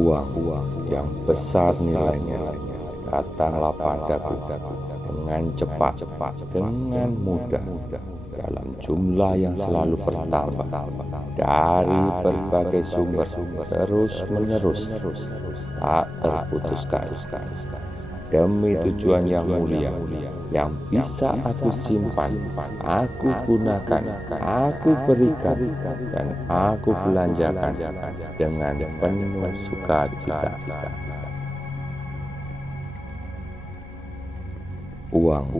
Uang yang besar nilainya datanglah padaku dengan cepat, dengan mudah, dalam jumlah yang selalu bertambah dari berbagai sumber terus-menerus, tak terputuskan, demi tujuan yang mulia yang bisa aku simpan, aku gunakan, aku berikan, dan aku belanjakan dengan penuh sukacita. Uang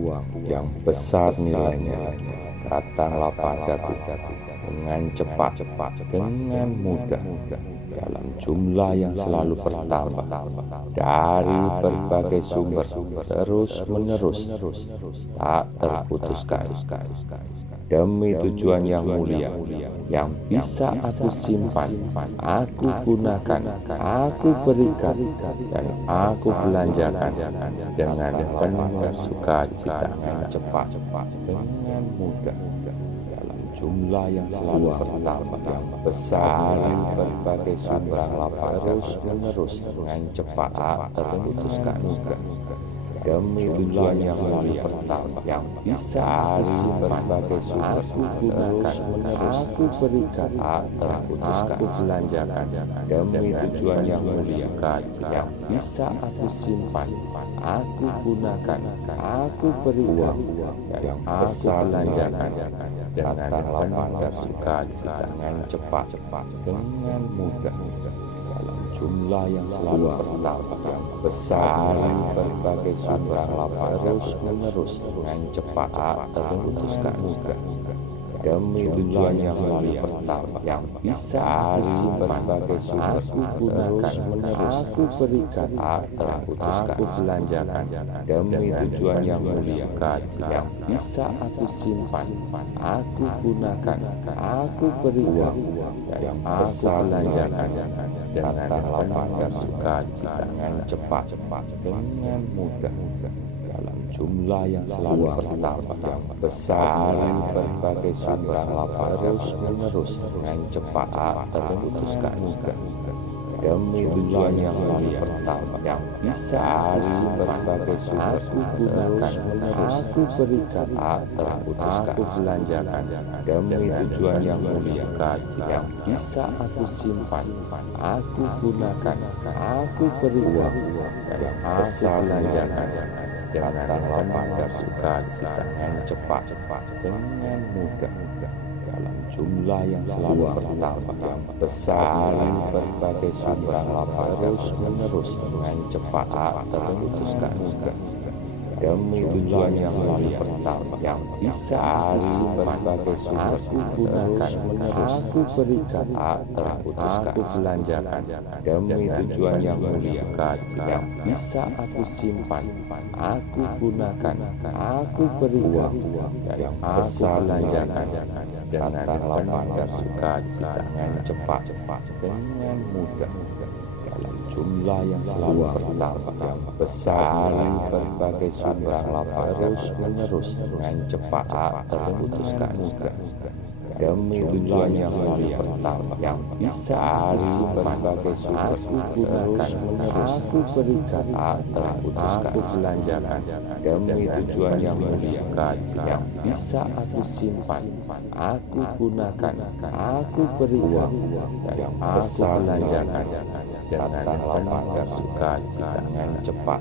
yang besar nilainya datanglah padaku dengan cepat, dengan mudah, dalam jumlah yang selalu bertambah dari berbagai sumber terus-menerus, tak terputuskan, demi tujuan yang mulia yang bisa aku simpan, aku gunakan, aku berikan, dan aku belanjakan dengan penuh sukacita. Dengan cepat, dengan mudah, dalam jumlah yang selalu bertambah yang besar berbagai sumber terus-menerus, dengan cepat, terputuskan, demi tujuan yang mulia yang bisa berbagai sumber aku gunakan, aku berikan, aku belanjakan demi tujuan yang mulia yang bisa aku simpan, aku gunakan, aku berikan, yang aku belanjakan dengan penuh sukacita. Dengan cepat, dengan mudah, dalam jumlah yang selalu bertambah yang besar berbagai sumber terus-menerus, dengan cepat, terputuskan, demi tujuan yang mulia yang bisa berbagai sumber aku gunakan, aku berikan, aku belanjakan demi tujuan yang mulia yang bisa aku simpan, aku gunakan, aku berikan, yang aku belanjakan dengan penuh sukacita. Dengan cepat, dengan mudah, dalam jumlah yang selalu bertambah yang besar berbagai sumber terus-menerus, dengan cepat, terputuskan, demi tujuan yang mulia yang bisa berbagai sumber aku gunakan, aku berikan, aku belanjakan demi tujuan yang mulia yang bisa aku simpan, aku gunakan, aku berikan, yang aku belanjakan dengan penuh sukacita. Dengan cepat, dengan mudah, dalam jumlah yang selalu bertambah yang besar berbagai sumber terus-menerus, dengan cepat, terputuskan, demi tujuan yang mulia yang bisa berbagai sumber aku gunakan, aku berikan, aku belanjakan demi tujuan yang mulia yang bisa aku simpan, aku gunakan, aku berikan, yang aku belanjakan dengan penuh sukacita. Dengan cepat, dengan mudah, dalam jumlah yang selalu bertambah yang besar berbagai sumber terus-menerus, dengan cepat, terputuskan, demi tujuan yang mulia yang bisa berbagai sumber aku gunakan, aku berikan, aku belanjakan demi tujuan yang mulia yang bisa aku simpan, aku gunakan, aku berikan, yang aku belanjakan dengan penuh sukacita. Dengan cepat,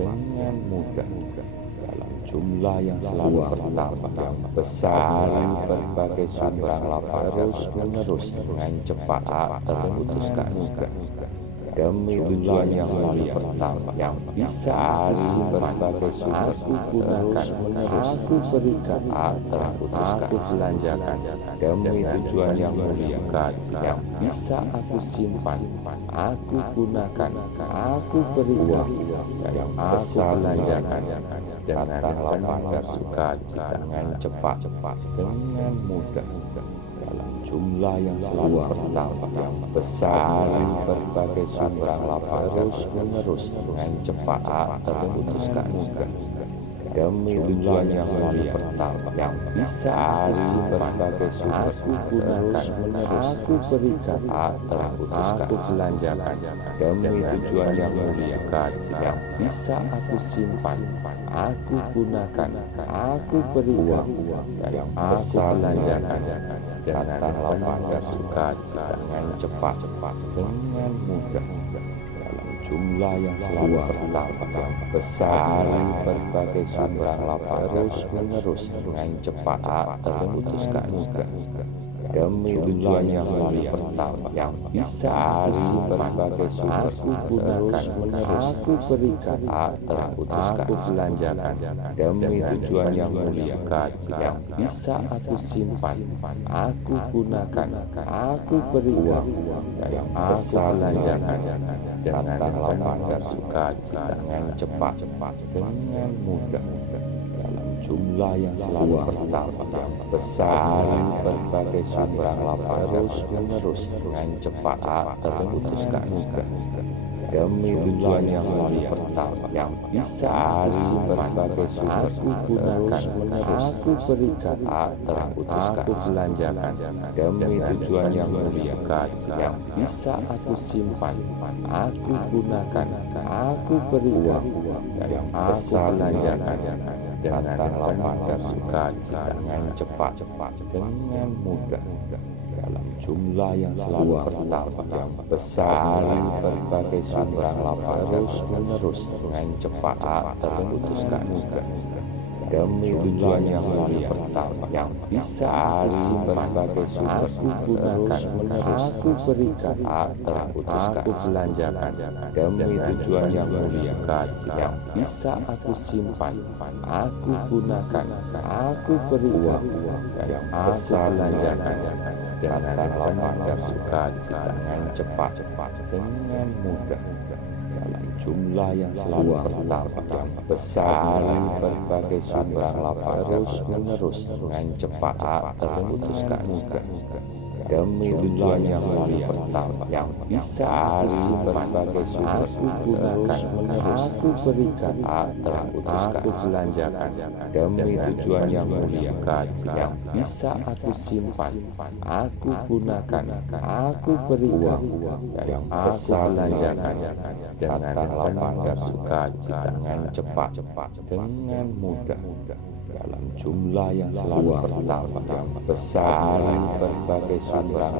dengan mudah, dalam jumlah yang selalu bertambah yang besar berbagai sumber terus-menerus, dengan cepat, terputuskan, demi tujuan yang mulia yang bisa berbagai sumber aku gunakan, aku berikan, aku belanjakan demi tujuan yang mulia yang bisa aku simpan, aku gunakan, aku berikan, yang aku belanjakan dengan penuh sukacita. Dengan cepat, dengan mudah, dalam jumlah yang selalu bertambah yang besar berbagai sumber terus-menerus, dengan cepat, terputuskan, demi tujuan yang selalu pertama yang bisa aku berbagai sumber aku gunakan, aku berikan, aku belanjakan demi tujuan yang mulia kaji yang bisa aku simpan, aku gunakan, aku berikan yang aku belanjakan. Datanglah pada sukacita dengan cepat, dengan mudah, dalam jumlah yang selalu bertambah yang besar, berbagai sumber terus menerus dengan cepat terputuskan juga demi tujuan yang selalu bertambah yang bisa berbagai sumber aku gunakan, aku berikan, aku belanjakan demi tujuan yang mulia kaji yang bisa aku simpan, aku gunakan, aku berikan yang aku belanjakan. Datanglah pada sukacita dengan cepat, dengan mudah, dalam jumlah yang selalu bertambah yang besar, berbagai sumber terus menerus dengan cepat terputuskan juga demi tujuan yang selalu bertambah yang bisa berbagai sumber aku gunakan, aku berikan, aku belanjakan demi tujuan yang mulia kaji yang bisa aku simpan, aku gunakan, aku berikan yang aku belanjakan. Datanglah pada sukacita dengan cepat, dengan mudah, dalam jumlah yang selalu bertambah yang besar, berbagai sumber terus menerus dengan cepat terputuskan juga demi tujuan yang selalu bertambah yang bisa berbagai sumber aku gunakan, aku berikan, aku belanjakan demi tujuan yang mulia kaji yang bisa aku simpan, aku gunakan, aku berikan yang aku belanjakan. Datanglah pada sukacita dengan cepat, dengan mudah, dalam jumlah yang selalu bertambah yang besar, berbagai sumber terus menerus dengan cepat terputuskan juga demi tujuan yang selalu bertambah yang bisa berbagai sumber aku gunakan, aku berikan, aku belanjakan demi tujuan yang mulia kaji yang bisa aku simpan, aku gunakan, aku berikan yang aku belanjakan. Datanglah pada sukacita dengan cepat, dengan mudah, dalam jumlah yang selalu bertambah yang besar, berbagai sumber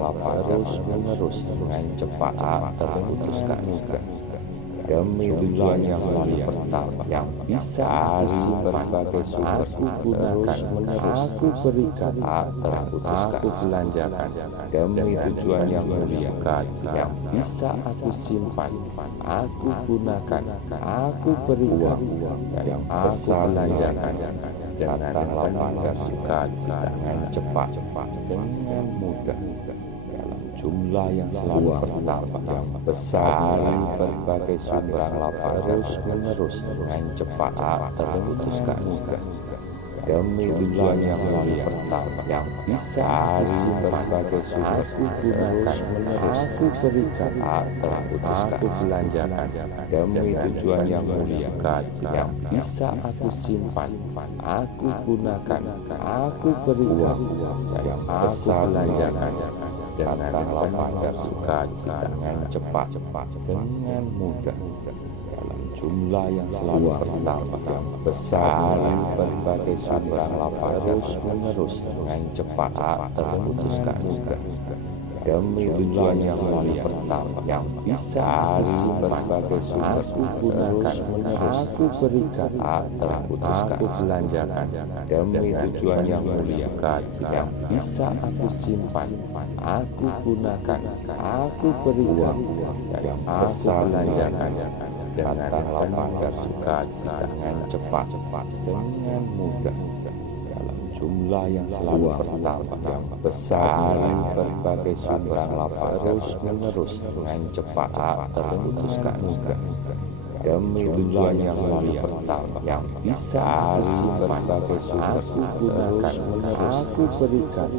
terus menerus dengan cepat terputuskan juga demi tujuan yang selalu bertambah yang bisa berbagai sumber aku gunakan, aku berikan, aku belanjakan demi tujuan yang mulia kaji yang bisa aku simpan, aku gunakan, aku berikan yang aku belanjakan. Datanglah pada sukacita dengan cepat, dengan mudah, dalam jumlah yang selalu bertambah yang besar, berbagai sumber terus menerus dengan cepat terputuskan juga demi tujuan yang selalu bertambah yang bisa berbagai sumber aku gunakan, aku berikan, aku belanjakan demi tujuan yang mulia kaji yang bisa aku simpan, aku gunakan, aku berikan yang aku belanjakan. Datanglah pada sukacita dengan cepat, dengan mudah, dalam jumlah yang selalu bertambah yang besar, berbagai sumber terus menerus dengan cepat terputuskan juga demi tujuan yang selalu bertambah yang bisa berbagai sumber aku gunakan, aku berikan, aku belanjakan demi tujuan yang mulia kaji yang bisa aku simpan, aku gunakan, aku berikan yang aku belanjakan. Datanglah pada sukacita dengan cepat, dengan mudah, dalam jumlah yang selalu bertambah yang besar, berbagai sumber terus menerus dengan cepat terputuskan juga demi tujuan yang lebih vital yang bisa berbagai sumber aku gunakan, aku berikan,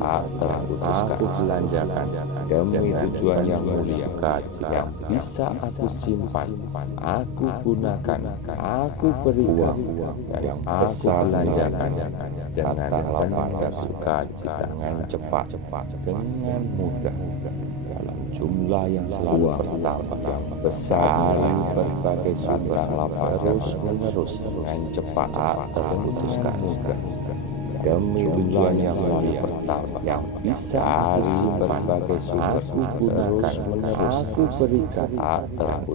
aku belanjakan demi tujuan yang mulia yang bisa aku simpan, aku gunakan, aku berikan, yang aku belanjakan dengan lapang dan sukacita dengan cepat, dengan mudah dalam jumlah yang selalu bertambah yang besar berbagai sumber lapar terus menerus dengan cepat terputuskan mudah demi tujuan yang selalu bertambah yang bisa berbagai sumber aku gunakan, aku berikan,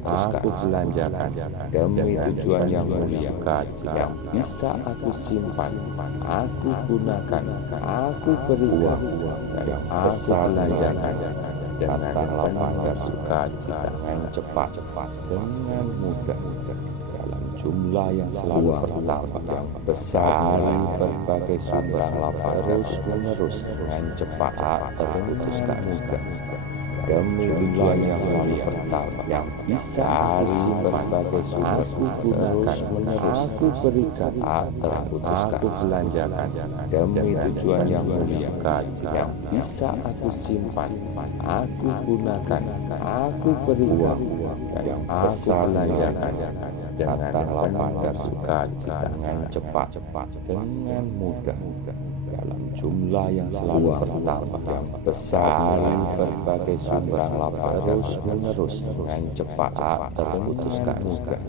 aku belanjakan demi tujuan yang mulia yang bisa aku simpan, aku gunakan, aku berikan, yang aku belanjakan dengan lapang dan sukacita dengan cepat, dengan mudah dalam jumlah yang selalu bertambah yang besar berbagai sumber lapar terus menerus dengan cepat terputuskan mudah demi tujuan yang selalu bertambah yang bisa berbagai sumber aku gunakan, aku berikan, aku belanjakan demi tujuan yang mulia yang bisa aku simpan, aku gunakan, aku berikan, yang aku belanjakan dengan lapang dan sukacita dengan cepat, dengan mudah dalam jumlah yang selalu bertambah yang besar berbagai sumber lapar terus menerus dengan cepat terputuskan mudah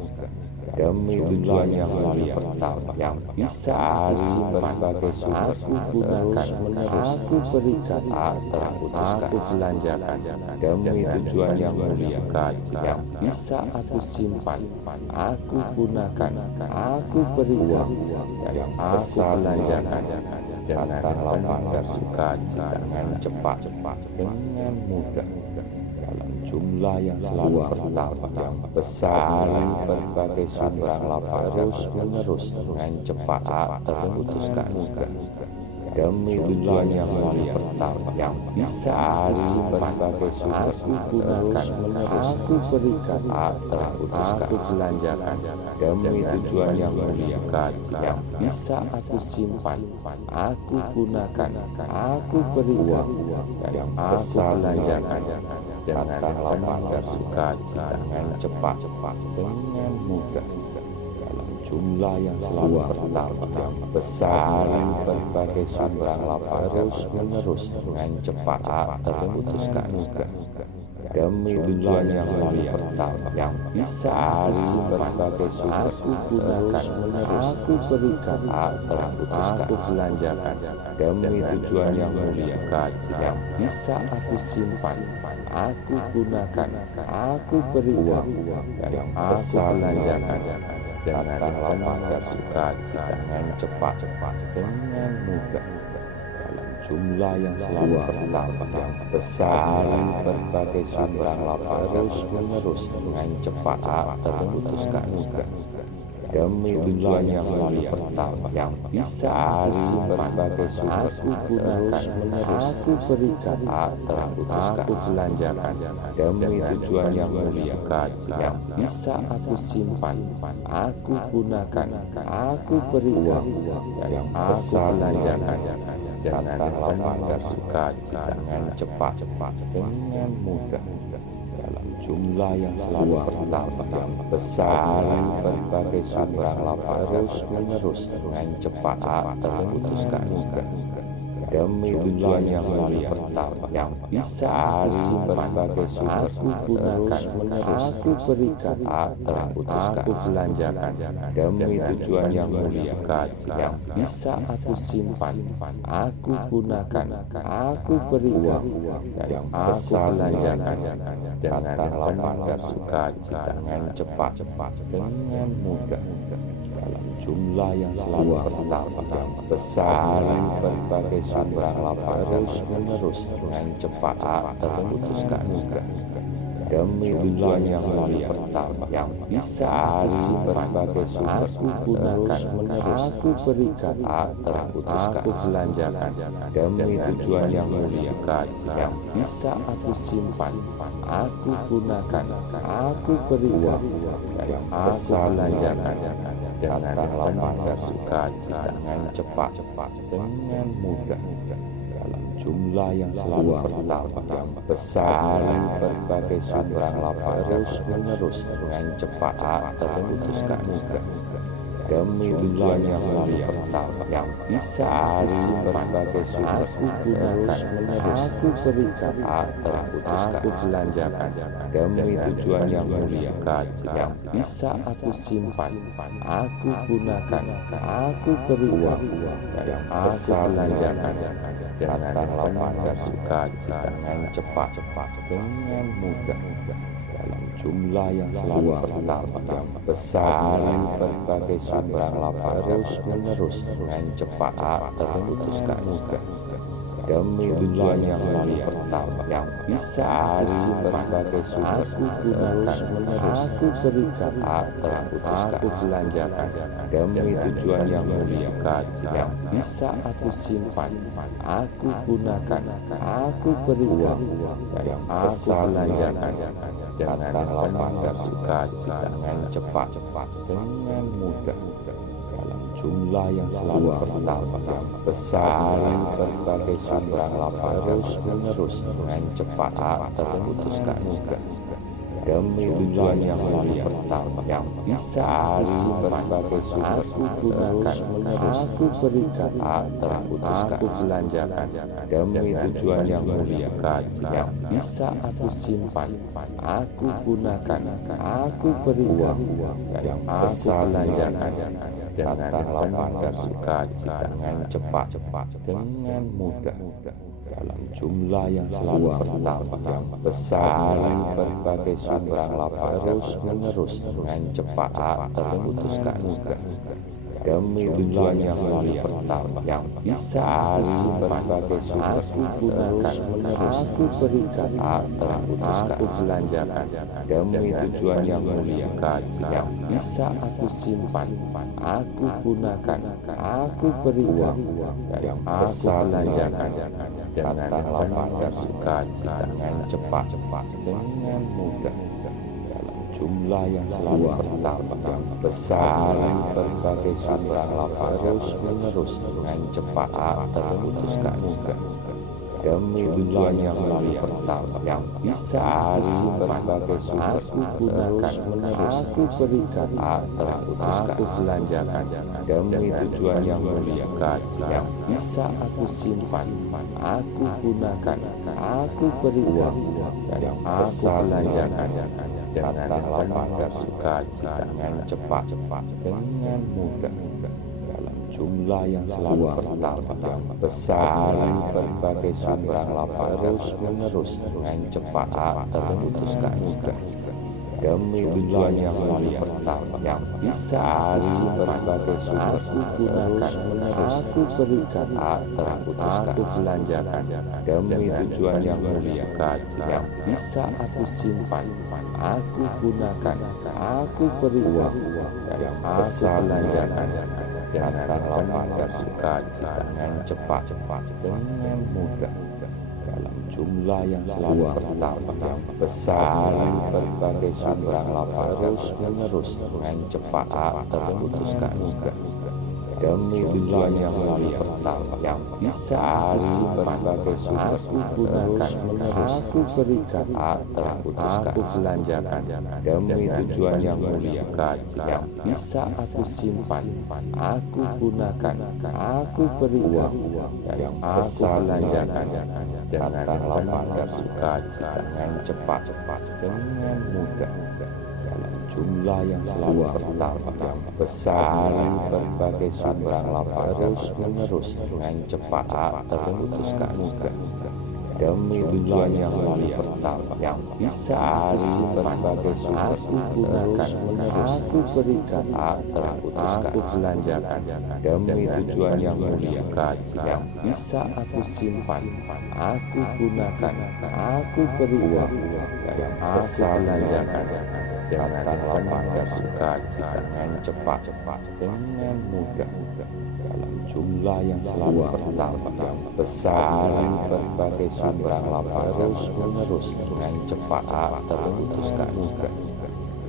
demi tujuan yang selalu bertambah yang bisa berbagai sumber aku gunakan, aku berikan, aku belanjakan demi tujuan yang mulia yang bisa aku simpan, aku gunakan, aku berikan, yang aku belanjakan dengan lapang dan sukacita dengan cepat, dengan mudah dalam jumlah yang selalu bertambah yang besar berbagai sumber lapar terus menerus dengan cepat terputuskan mudah demi tujuan yang selalu bertambah yang bisa berbagai sumber aku gunakan, aku berikan, aku belanjakan demi tujuan yang mulia yang bisa aku simpan, aku gunakan, aku berikan, yang aku belanjakan dengan lapang dan sukacita dengan cepat, dengan mudah dalam jumlah yang selalu bertambah yang besar berbagai sumber lapar terus menerus dengan cepat terputuskan mudah demi tujuan yang selalu bertambah yang bisa berbagai sumber aku gunakan, aku berikan, aku belanjakan demi tujuan yang mulia yang bisa aku simpan, aku gunakan, aku berikan, yang aku belanjakan dengan lapang dan sukacita dengan cepat, dengan mudah dalam jumlah yang selalu bertambah yang besar berbagai sumber lapar terus menerus dengan cepat terputuskan mudah demi tujuan yang selalu bertambah yang bisa berbagai sumber aku gunakan, aku berikan, aku belanjakan demi tujuan yang mulia yang bisa aku simpan, aku gunakan, aku berikan, yang aku belanjakan dengan lapang dan sukacita dengan cepat, dengan mudah dalam jumlah yang selalu bertambah yang besar berbagai sumber lapar terus menerus dengan cepat terputuskan mudah demi tujuan yang selalu bertambah yang bisa berbagai sumber aku gunakan, aku berikan, aku belanjakan demi tujuan yang mulia yang bisa aku simpan, aku gunakan, aku berikan, yang aku belanjakan dengan lapang dan sukacita dengan cepat, dengan mudah dalam jumlah yang selalu bertambah yang besar berbagai sumber lapar terus menerus dengan cepat terputuskan mudah demi tujuan yang selalu pertama yang bisa aku berbagai sumber aku gunakan, aku berikan, aku belanjakan demi tujuan yang mulia yang bisa aku simpan, aku gunakan, aku berikan, yang aku belanjakan dengan lapang dan sukacita, dengan cepat, dengan mudah, dalam jumlah yang selalu bertambah yang besar, berbagai sumber lapar terus menerus dengan cepat terputuskan mudah demi tujuan yang selalu bertambah yang bisa aku berbagai sumber aku gunakan, aku berikan, aku belanjakan demi tujuan yang mulia yang bisa aku simpan, aku gunakan, aku berikan, yang aku belanjakan dengan lapang dan sukacita, dengan cepat, dengan mudah, dalam jumlah yang selalu bertambah yang besar, berbagai sumber lapar terus menerus dengan cepat terputuskan mudah demi tujuan yang selalu bertambah yang bisa aku berbagai sumber aku gunakan, aku berikan, aku belanjakan demi tujuan yang mulia yang bisa aku simpan, aku gunakan, aku berikan, yang aku belanjakan dengan lapang dan sukacita, dengan cepat, dengan mudah, dalam jumlah yang selalu bertambah yang besar, berbagai sumber lapar terus menerus dengan cepat terputuskan mudah demi tujuan yang selalu bertambah yang bisa aku berbagai sumber aku gunakan, aku berikan, aku belanjakan demi tujuan yang mulia yang bisa aku simpan, aku gunakan, aku berikan, yang aku belanjakan dengan lapang dan sukacita, dengan cepat, dengan mudah, dalam jumlah yang selalu bertambah yang besar, berbagai sumber lapar terus menerus dengan cepat terputuskan mudah demi tujuan yang selalu bertambah yang bisa aku berbagai sumber aku gunakan, aku berikan, aku belanjakan demi tujuan yang mulia yang bisa aku simpan, aku gunakan, aku berikan, yang aku belanjakan dengan lapang dan sukacita, dengan cepat, dengan mudah, dalam jumlah yang selalu bertambah yang besar, berbagai sumber lapar terus menerus dengan cepat terputuskan mudah demi tujuan yang selalu bertambah yang bisa aku berbagai sumber aku gunakan, aku berikan, aku belanjakan demi tujuan yang mulia yang bisa aku simpan, aku gunakan, aku berikan, yang aku belanjakan dengan lapang dan sukacita, dengan cepat, dengan mudah, dalam jumlah yang selalu bertambah yang besar, berbagai sumber lapar terus menerus dengan cepat terputuskan mudah demi tujuan yang selalu bertambah yang bisa aku berbagai sumber aku gunakan, aku berikan, aku belanjakan demi tujuan yang mulia yang bisa aku simpan, aku gunakan, aku berikan, yang aku belanjakan dengan lapang dan sukacita, dengan cepat, dengan mudah, dalam jumlah yang selalu bertambah yang besar, berbagai sumber lapar terus menerus dengan cepat terputuskan mudah demi tujuan yang selalu bertambah yang bisa aku berbagai sumber aku gunakan, aku berikan, aku belanjakan demi tujuan yang mulia yang bisa aku simpan, aku gunakan, aku berikan, yang aku belanjakan dengan lapang dan sukacita, dengan cepat, dengan mudah, dalam jumlah yang selalu bertambah yang besar, berbagai sumber lapar terus menerus dengan cepat terputuskan mudah demi tujuan yang selalu pertama yang bisa aku berbagai sumber aku gunakan, aku berikan, aku belanjakan demi tujuan yang mulia yang bisa aku simpan, aku gunakan, aku berikan, yang aku belanjakan dengan lapang dan sukacita dengan cepat, dengan mudah, dalam jumlah yang selalu bertambah yang besar, berbagai sumber lapang terus menerus dengan cepat terputuskan mudah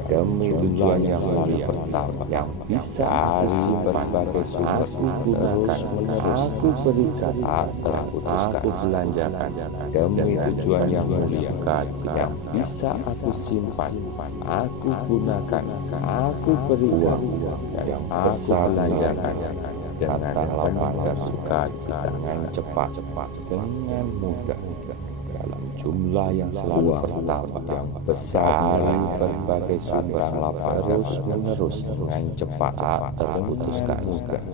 demi tujuan yang selalu bertambah yang bisa aku berbagai sumber aku gunakan, aku berikan, aku belanjakan demi tujuan yang mulia yang bisa aku simpan, aku gunakan, aku berikan, yang aku belanjakan dengan lapang dan sukacita dengan cepat, dengan mudah, dalam jumlah yang selalu bertambah yang besar, berbagai sumber lapang terus menerus dengan cepat terputuskan mudah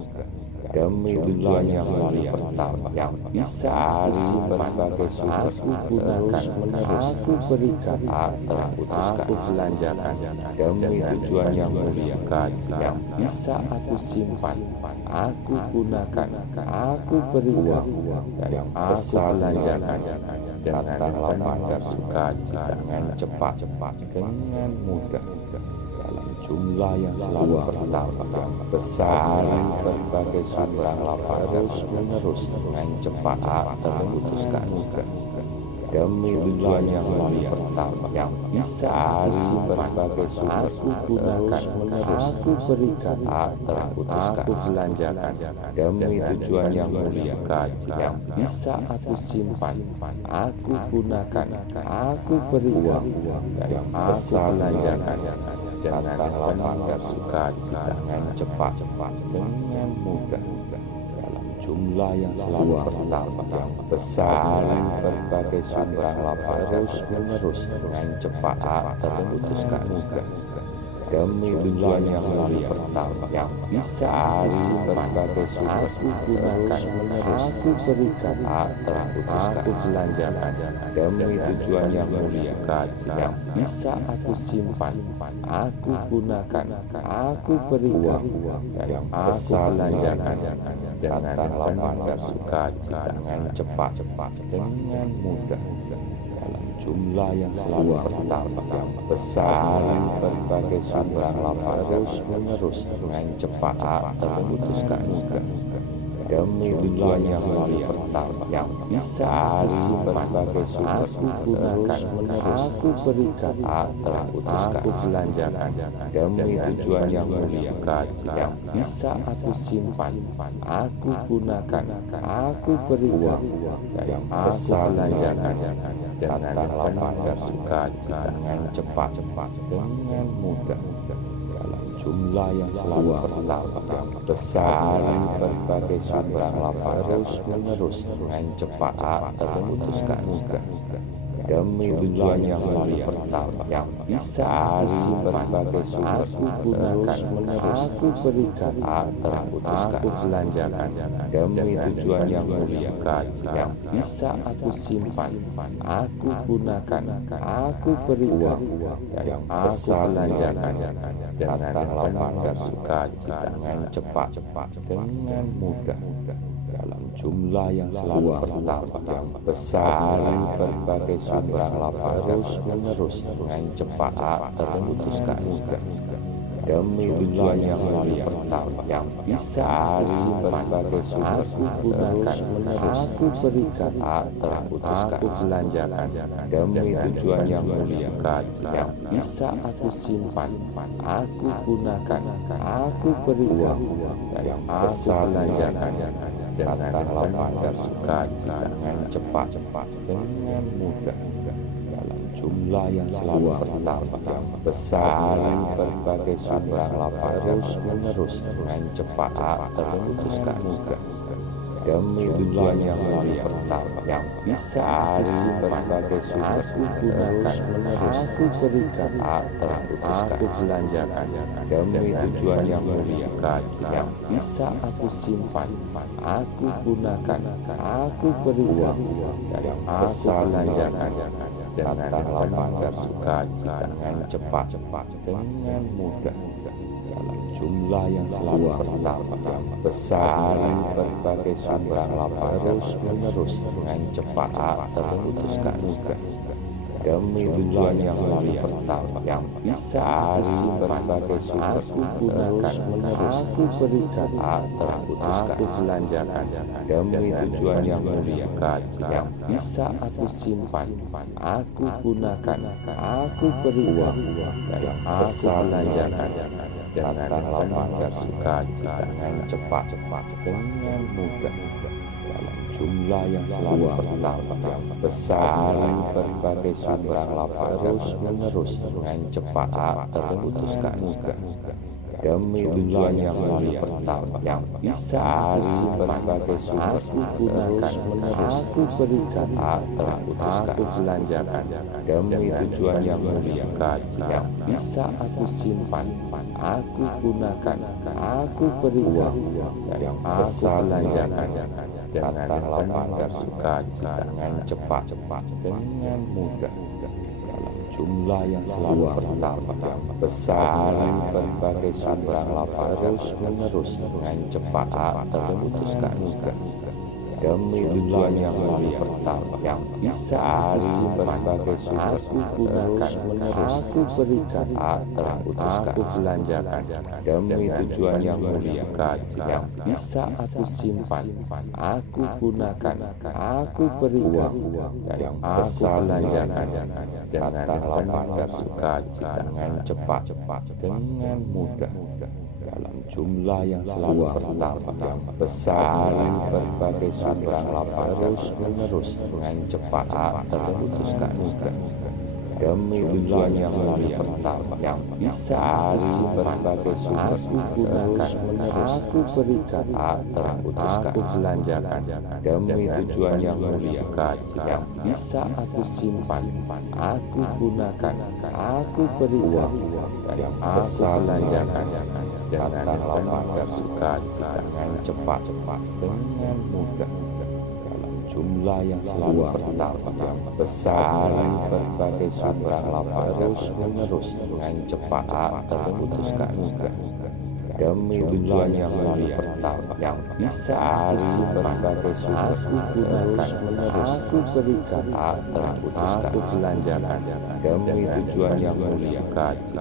demi tujuan yang selalu bertambah yang bisa aku berbagai sumber aku gunakan, aku berikan, aku belanjakan demi tujuan yang mulia yang bisa aku simpan, aku gunakan, aku berikan, yang aku belanjakan dengan lapang dan sukacita dengan cepat, dengan mudah, dalam jumlah yang selalu bertambah yang besar, berbagai sumber lapang terus menerus dengan cepat terputuskan mudah demi tujuan yang selalu bertambah yang bisa aku berbagai sumber aku gunakan, aku berikan, aku belanjakan demi tujuan yang mulia yang bisa aku simpan, aku gunakan, aku berikan, yang aku belanjakan dengan lapang dan sukacita dengan cepat, dengan mudah, dalam jumlah yang selalu bertambah yang besar, berbagai sumber lapang terus menerus dengan cepat terputuskan mudah demi tujuan yang selalu bertambah yang bisa aku berbagai sumber aku gunakan, aku berikan, aku belanjakan demi tujuan yang mulia yang bisa aku simpan, aku gunakan, aku berikan, yang aku belanjakan dengan lapang dan sukacita dengan cepat, dengan mudah, dalam jumlah yang selalu bertambah yang besar, berbagai sumber lapang terus menerus dengan cepat terputuskan mudah demi tujuan yang selalu bertambah yang bisa aku berbagai sumber aku gunakan, aku berikan, aku belanjakan demi tujuan yang mulia yang bisa aku simpan, aku gunakan, aku berikan, yang aku belanjakan dengan lapang dan sukacita dengan cepat, dengan mudah, dalam jumlah yang selalu bertambah yang besar, berbagai sumber lapang terus menerus dengan cepat terputuskan mudah demi tujuan yang selalu bertambah yang bisa aku berbagai sumber aku gunakan, aku berikan, aku belanjakan demi tujuan yang mulia yang bisa aku simpan, aku gunakan, aku berikan, yang aku belanjakan dengan lapang dan sukacita dengan cepat, dengan mudah, dalam jumlah yang selalu bertambah yang besar, berbagai sumber lapang terus menerus dengan cepat terputuskan mudah demi tujuan yang selalu bertambah yang bisa aku berbagai sumber aku gunakan, aku berikan, aku belanjakan demi tujuan yang mulia yang bisa aku simpan, aku gunakan, aku berikan, yang aku belanjakan dengan lapang dan sukacita dengan cepat, dengan mudah, dalam jumlah yang selalu bertambah yang besar, berbagai sumber lapang terus menerus dengan cepat terputuskan mudah demi tujuan yang selalu pertama yang bisa aku berbagai sumber aku gunakan, aku berikan, aku belanjakan demi tujuan yang mulia, yang bisa aku simpan, aku gunakan, aku berikan, yang aku belanjakan dengan lapang dan sukacita, dengan cepat, dengan mudah, dalam jumlah yang selalu pertama yang besar, berbagai sumber lapang terus menerus dengan cepat terputuskan mudah demi tujuan yang selalu pertama yang bisa aku berbagai sumber aku gunakan, aku berikan, aku belanjakan demi tujuan yang mulia, yang bisa aku simpan, aku gunakan, aku berikan, yang aku belanjakan dengan lapang dan sukacita, dengan cepat, dengan mudah, dalam jumlah yang selalu pertama yang besar, berbagai sumber lapang terus menerus dengan cepat terputuskan mudah demi tujuan yang selalu pertama yang bisa aku berbagai sumber aku gunakan, aku berikan, aku belanjakan demi tujuan yang mulia, yang bisa aku simpan, aku gunakan, aku berikan, yang aku belanjakan dengan lapang dan sukacita, dengan cepat, dengan mudah, dalam jumlah yang selalu pertama yang besar, berbagai sumber lapang terus menerus dengan cepat terputuskan mudah demi tujuan yang selalu pertama yang bisa aku berbagai sumber aku gunakan, aku berikan, aku belanjakan demi tujuan yang mulia, yang bisa aku simpan, aku gunakan, aku berikan, yang aku belanjakan dengan lapang dan sukacita, dengan cepat, dengan mudah, dalam jumlah yang selalu pertama yang besar, berbagai sumber lapang terus menerus dengan cepat terputuskan mudah demi tujuan yang selalu pertama yang bisa aku berbagai sumber aku gunakan, aku berikan, aku belanjakan demi tujuan yang mulia, yang bisa aku simpan, aku gunakan, aku berikan, yang aku belanjakan dengan lapang dan sukacita, dengan cepat, dengan mudah, dalam jumlah yang selalu pertama yang besar, berbagai sumber lapang terus menerus dengan cepat terputuskan mudah demi tujuan yang selalu pertama yang bisa aku berbagai sumber aku gunakan, aku berikan, aku belanjakan demi tujuan yang mulia,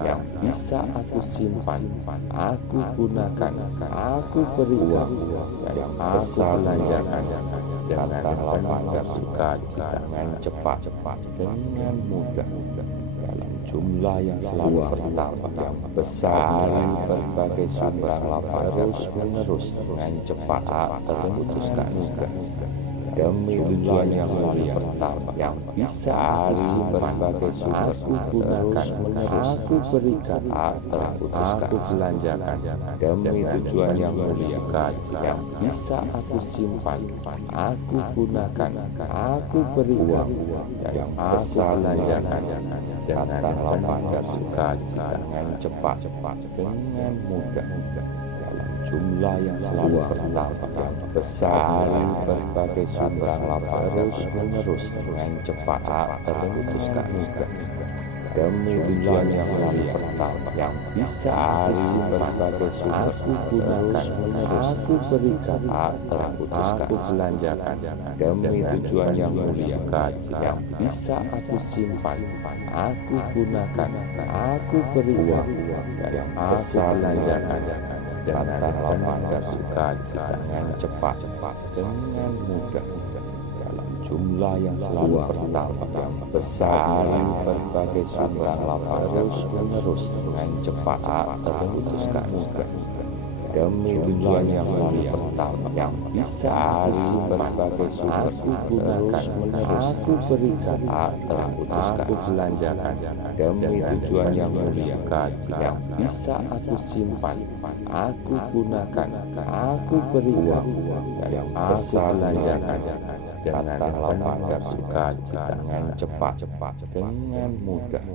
yang bisa aku simpan, aku gunakan, aku berikan, yang aku belanjakan dengan lapang dan sukacita, dengan cepat, dengan mudah, dalam jumlah yang selalu pertama yang besar, berbagai sumber lapang terus menerus dengan cepat terputuskan mudah demi tujuan yang selalu pertama yang bisa aku berbagai sumber aku gunakan, aku berikan, aku belanjakan demi tujuan yang mulia, yang bisa aku simpan, aku gunakan, aku berikan, yang aku belanjakan dengan lapang dan sukacita, dengan cepat, dengan mudah, dalam jumlah yang selalu pertama yang besar, berbagai sumber lapang terus menerus dengan cepat terputuskan mudah demi tujuan yang selalu pertama yang bisa aku berbagai sumber aku gunakan, aku berikan, aku belanjakan demi tujuan yang mulia, yang bisa aku simpan, aku gunakan, aku berikan, yang aku belanjakan dengan lapang dan sukacita, dengan cepat, dengan mudah, dalam jumlah yang selalu pertama yang besar, berbagai sumber lapang terus menerus dengan cepat terputuskan mudah demi tujuan yang mulia yang bisa aku berbagai sumber aku gunakan, aku berikan, aku belanjakan demi tujuan yang mulia yang bisa aku simpan, aku gunakan, aku berikan, yang aku belanjakan dengan lapang dan sukacita, dengan cepat, dengan mudah,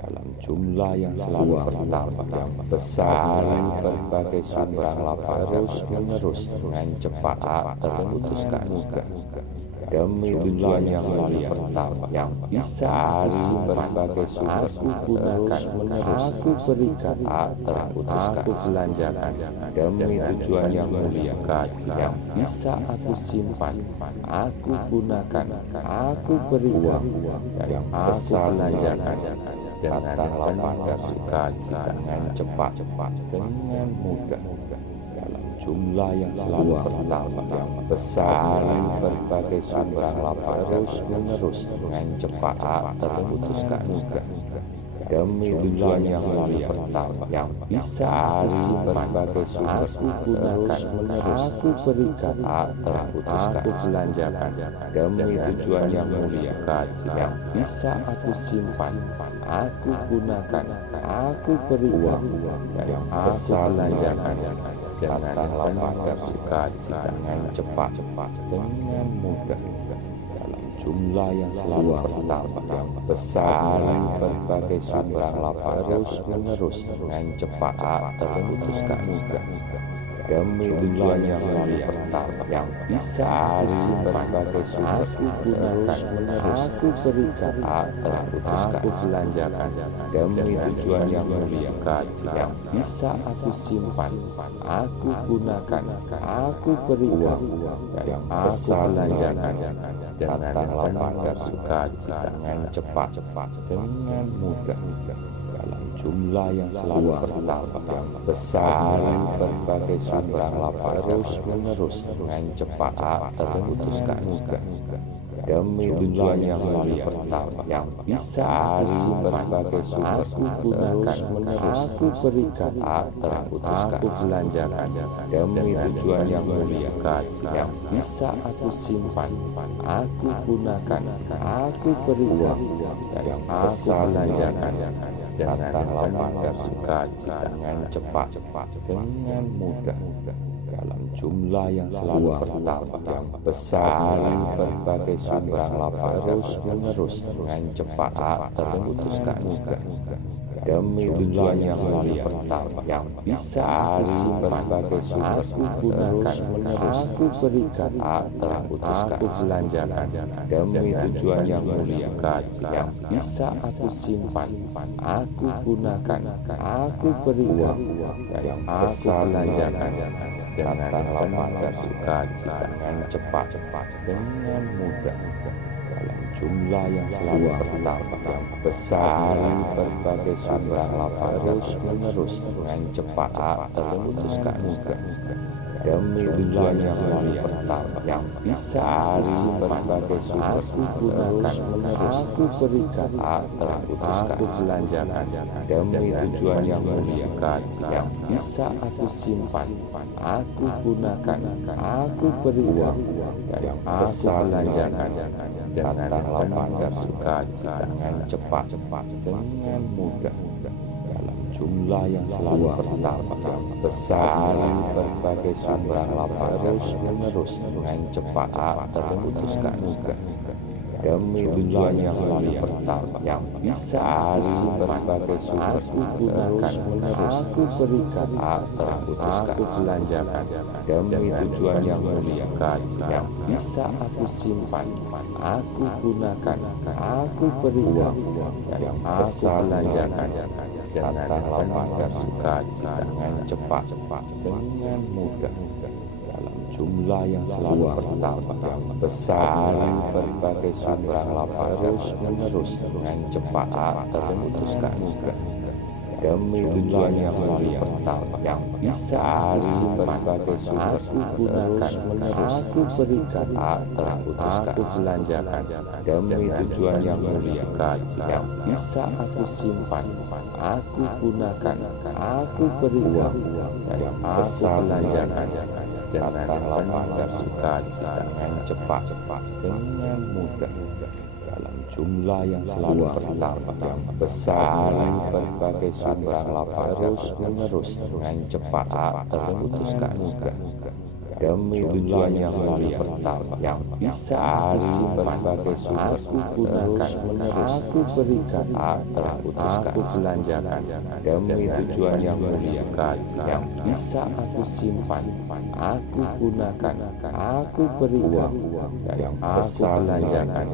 dalam jumlah yang selalu bertambah yang besar, berbagai sumber lapang terus menerus dengan cepat terputuskan mudah demi tujuan yang selalu bertambah yang bisa berbagai sumber aku gunakan, aku berikan, aku belanjakan demi tujuan yang mulia yang bisa aku simpan, aku gunakan, aku berikan, yang aku belanjakan dengan lapang dan sukacita, dengan cepat, dengan mudah, dalam jumlah yang selalu bertambah yang besar, berbagai sumber lapang terus menerus dengan cepat terputuskan mudah demi tujuan yang selalu bertambah yang bisa berbagai sumber aku gunakan, aku berikan, aku belanjakan demi tujuan yang mulia yang bisa aku simpan, aku gunakan, aku berikan, yang aku belanjakan dengan lapang dan sukacita, dengan cepat, dengan mudah, dalam jumlah yang selalu bertambah yang besar, berbagai sumber lapang terus menerus dengan cepat terputuskan mudah demi tujuan yang selalu bertambah yang bisa berbagai sumber aku gunakan, aku berikan, aku belanjakan demi tujuan yang mulia yang bisa aku simpan, aku gunakan, aku berikan, yang aku belanjakan dengan lapang dan sukacita, dengan cepat, dengan mudah, dalam jumlah yang selalu bertambah yang besar, berbagai sumber lapang terus menerus dengan cepat terputuskan mudah demi tujuan yang selalu bertambah yang bisa berbagai sumber aku gunakan, aku berikan, aku belanjakan demi tujuan yang mulia yang bisa aku simpan, aku gunakan, aku berikan, yang aku belanjakan dengan lapang dan sukacita, dengan cepat, dengan mudah, dalam jumlah yang selalu bertambah yang besar, berbagai sumber lapang terus menerus dengan cepat terputuskan mudah demi tujuan yang selalu bertambah yang bisa berbagai sumber aku gunakan, aku berikan, aku belanjakan demi tujuan yang mulia yang bisa aku simpan, aku gunakan, aku berikan, yang aku belanjakan dengan lapang dan sukacita, dengan cepat, dengan mudah, dalam jumlah yang selalu bertambah yang besar, berbagai sumber lapang terus menerus dengan cepat terputuskan mudah demi tujuan yang selalu bertambah yang bisa berbagai sumber aku gunakan, aku berikan, aku belanjakan demi tujuan yang mulia yang bisa aku simpan, aku gunakan, aku berikan, yang aku belanjakan dengan lapang dan sukacita, dengan cepat, dengan mudah, dalam jumlah yang selalu bertambah yang besar, berbagai sumber lapang terus menerus dengan cepat terputuskan mudah demi tujuan yang selalu bertambah yang bisa berbagai sumber aku gunakan, aku berikan, aku belanjakan demi tujuan yang mulia yang bisa aku simpan, aku gunakan, aku berikan, yang aku belanjakan dengan lapang dan sukacita, dengan cepat, dengan mudah, dalam jumlah yang selalu bertambah yang besar, berbagai sumber lapang terus menerus dengan cepat terputuskan mudah demi tujuan yang selalu pertama yang bisa aku berbagai sumber aku gunakan, aku berikan, aku belanjakan demi tujuan yang mulia, yang bisa aku simpan, aku gunakan, aku berikan, yang aku belanjakan dengan lapang dan sukacita, dengan cepat, dengan mudah, dalam jumlah yang selalu bertambah yang besar, berbagai sumber lapang terus menerus dengan cepat terputuskan mudah demi tujuan yang selalu bertambah yang bisa aku berbagai sumber aku gunakan, aku berikan, aku belanjakan demi tujuan yang mulia, yang bisa aku simpan, aku gunakan, aku berikan, yang aku belanjakan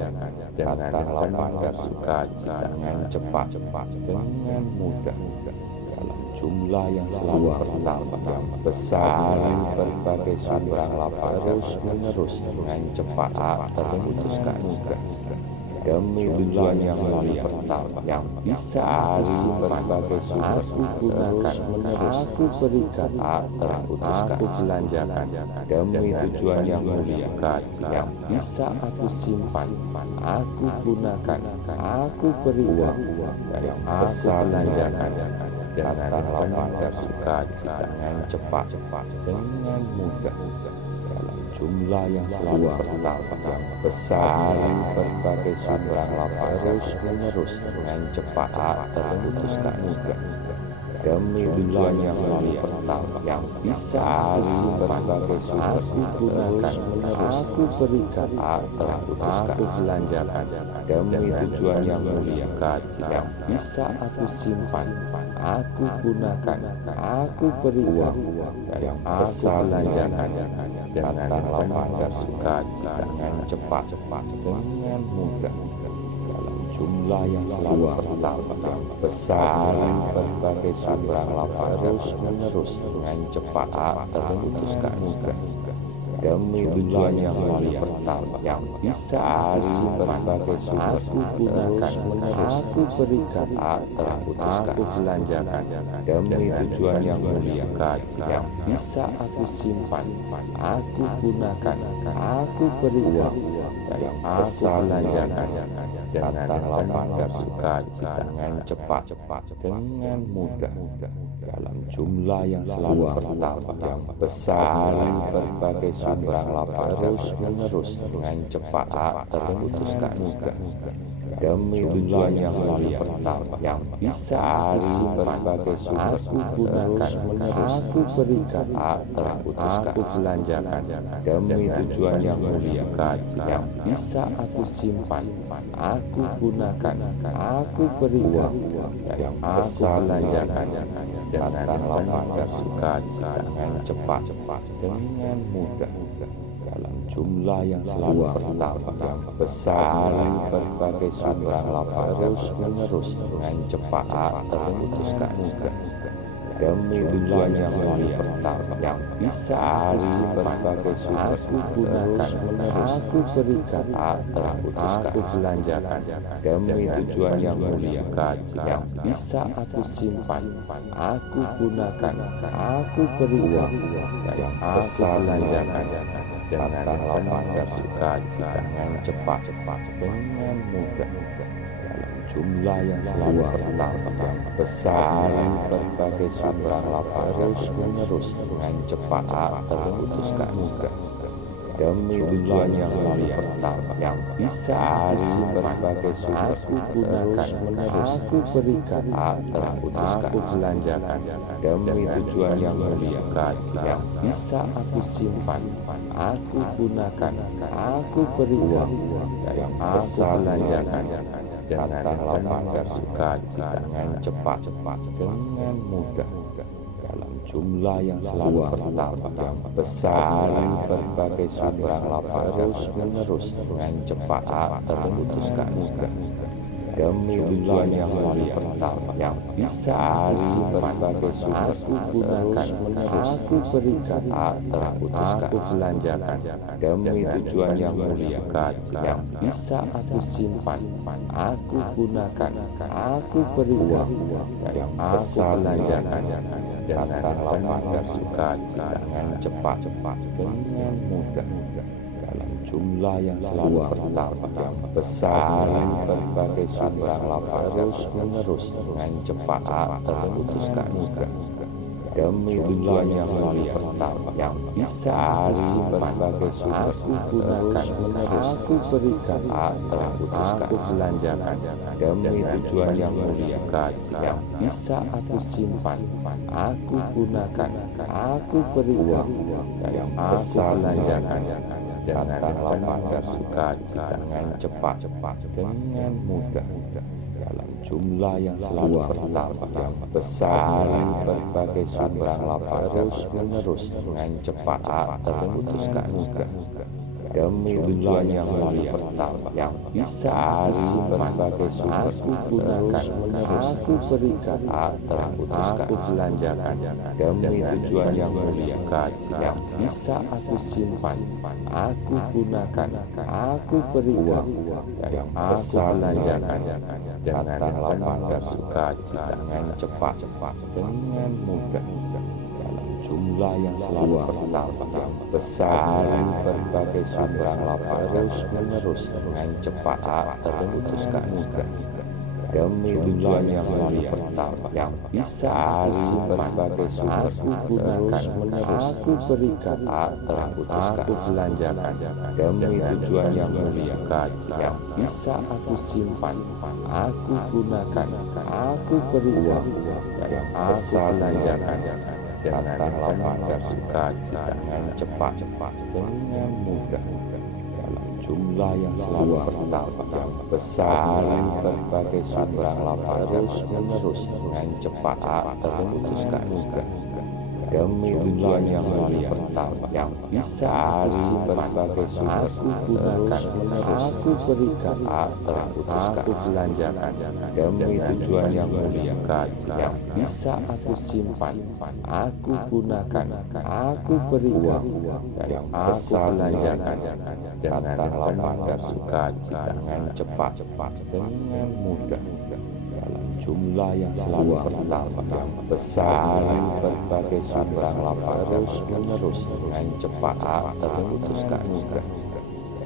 dengan lapang dan sukacita, dengan cepat, dengan mudah, dalam jumlah yang selalu bertambah yang besar, berbagai sumber lapang terus menerus dengan cepat terputuskan mudah demi tujuan yang selalu bertambah yang bisa aku berbagai sumber aku gunakan, aku berikan, aku belanjakan demi tujuan yang mulia, yang bisa aku simpan, aku gunakan, aku berikan, yang aku belanjakan dengan lapang dan sukacita, dengan cepat, dengan mudah, dalam jumlah yang selalu bertambah yang besar, berbagai sumber lapang terus menerus dengan cepat terputuskan mudah demi tujuan yang selalu bertambah yang bisa aku berbagai sumber aku gunakan, aku berikan, aku belanjakan demi tujuan yang mulia, yang bisa aku simpan, aku gunakan, aku berikan, yang aku belanjakan dengan lapang dan sukacita, dengan cepat, dengan mudah, dalam jumlah yang selalu bertambah yang besar, berbagai sumber lapang terus menerus dengan cepat terputuskan mudah demi tujuan yang selalu bertambah yang bisa aku berbagai sumber aku gunakan, aku berikan, aku belanjakan demi tujuan yang mulia, yang bisa aku simpan, aku gunakan, aku berikan, yang aku belanjakan dengan lapang dan sukacita, dengan cepat, dengan mudah, dalam jumlah yang selalu bertambah yang besar, berbagai sumber lapang terus menerus dengan cepat terputuskan mudah demi tujuan yang selalu bertambah yang bisa aku berbagai sumber aku gunakan, aku berikan, aku belanjakan demi tujuan yang mulia, yang bisa aku simpan, aku gunakan, aku berikan, yang aku belanjakan dengan lapang dan sukacita, dengan cepat, dengan mudah, dalam jumlah yang selalu bertambah yang besar, berbagai sumber lapang terus menerus dengan cepat terputuskan mudah demi tujuan yang selalu bertambah yang bisa aku berbagai sumber aku gunakan, aku berikan, aku belanjakan demi tujuan yang mulia, yang bisa aku simpan, aku gunakan, aku berikan, yang aku belanjakan dengan lapang dan sukacita, dengan cepat, dengan mudah, dalam jumlah yang selalu bertambah yang besar, berbagai sumber lapang terus menerus dengan cepat terputuskan mudah demi tujuan yang selalu bertambah yang bisa aku berbagai sumber aku gunakan, aku berikan, aku belanjakan demi tujuan yang mulia, yang bisa aku simpan, aku gunakan, aku berikan, yang aku belanjakan dengan lapang dan sukacita, dengan cepat, dengan mudah, dalam jumlah yang selalu bertambah yang besar, berbagai sumber lapang terus menerus dengan cepat terputuskan mudah demi tujuan yang lebih pertama yang bisa aku berbagai sumber aku gunakan, aku berikan, aku belanjakan demi tujuan yang mulia, yang bisa aku simpan, aku gunakan, aku berikan, yang aku belanjakan dengan lapang dan sukacita, dengan cepat, dengan mudah, dalam jumlah yang selalu bertambah yang besar, berbagai sumber terus menerus dengan cepat terputuskan mudah demi tujuan yang selalu bertambah yang bisa aku berbagai sumber aku gunakan, aku berikan, aku belanjakan demi tujuan yang mulia, yang bisa aku simpan, aku gunakan, aku berikan, yang aku belanjakan dengan lapang dan sukacita, dengan cepat, dengan mudah, dalam jumlah yang selalu bertambah yang besar, berbagai sumber terus menerus dengan cepat terputuskan mudah demi tujuan yang selalu bertambah yang bisa aku berbagai sumber aku gunakan, aku berikan, aku belanjakan demi tujuan yang mulia, yang bisa aku simpan, aku gunakan, aku berikan, yang aku belanjakan dengan lapang dan sukacita, dengan cepat, dengan mudah, dalam jumlah yang selalu bertambah yang besar, berbagai sumber terus menerus dengan cepat terputuskan mudah demi tujuan yang selalu bertambah yang bisa aku berbagai sumber aku gunakan, aku berikan, aku belanjakan demi tujuan yang mulia, yang bisa aku simpan, aku gunakan, aku berikan, yang aku belanjakan dengan lapang dan sukacita, dengan cepat, dengan mudah, dalam jumlah yang selalu bertambah yang besar, berbagai sumber terus menerus dengan cepat terputuskan mudah demi tujuan yang selalu bertambah yang bisa aku berbagai sumber aku gunakan, aku berikan, aku belanjakan demi tujuan yang mulia, yang bisa aku simpan, aku gunakan, aku berikan, yang aku belanjakan dengan lapang dan sukacita, dengan cepat, dengan mudah, dalam jumlah yang selalu bertambah yang besar, berbagai sumber terus menerus dengan cepat terputuskan mudah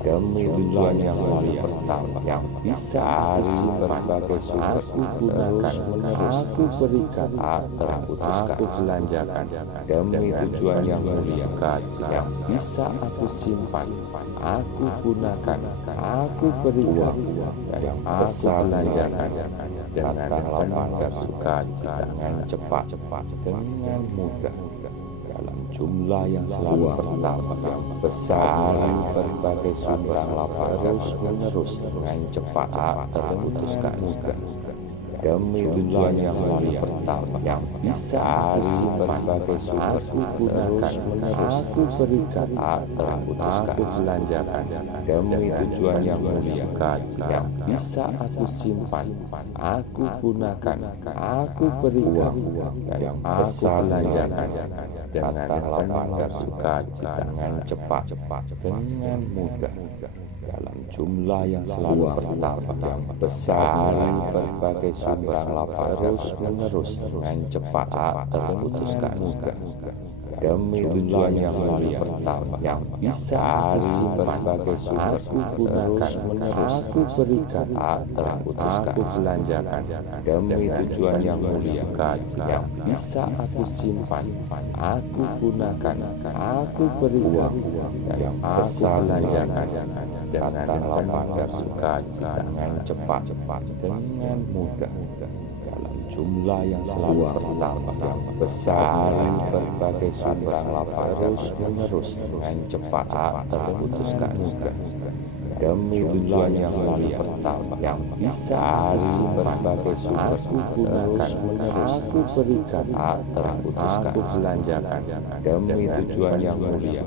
demi tujuan yang selalu bertambah yang bisa aku berbagai sumber aku gunakan, aku berikan, aku belanjakan demi tujuan yang mulia, yang bisa aku simpan, aku gunakan, aku berikan, yang aku belanjakan dengan lapang dan sukacita, dengan cepat, dengan mudah, dalam jumlah yang selalu bertambah yang besar, berbagai sumber terus menerus dengan cepat terputuskan mudah demi tujuan yang selalu bertambah yang bisa aku berbagai sumber aku gunakan, aku berikan, aku belanjakan demi tujuan yang mulia, yang bisa aku simpan, aku gunakan, aku berikan, yang aku belanjakan dengan lapang dan sukacita, dengan cepat, dengan mudah, dalam jumlah yang selalu bertambah yang besar, berbagai sumber terus menerus dengan cepat terputuskan mudah demi tujuan yang selalu bertambah yang bisa aku berbagai sumber aku gunakan, aku berikan, aku belanjakan demi tujuan yang mulia, yang bisa aku simpan, aku gunakan, aku berikan, yang aku belanjakan dengan lapang dan sukacita, dengan cepat, dengan mudah, dalam jumlah yang selalu bertambah yang besar, berbagai sumber terus menerus dengan cepat terputuskan mudah demi tujuan yang selalu pertama yang bisa hari berbagai sumber aku gunakan, aku berikan, aku belanjakan demi tujuan yang mulia,